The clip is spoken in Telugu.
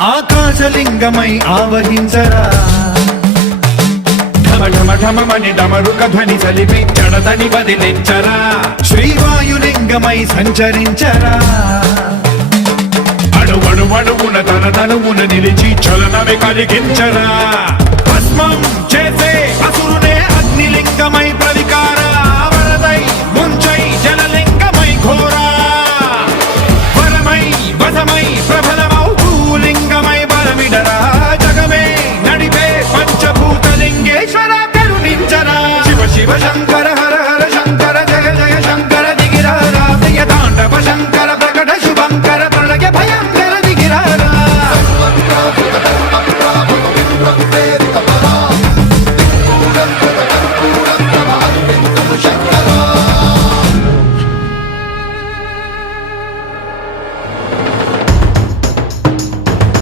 ఆకాశలింగమై ఆవహించరా ఢమఢమని డమరుక ధ్వని చలిపి జడదని వదిలించరా శ్రీవాయులింగమై సంచరించరా అణువణువున తన తనువున నిలిచి చలనమే కలిగించరా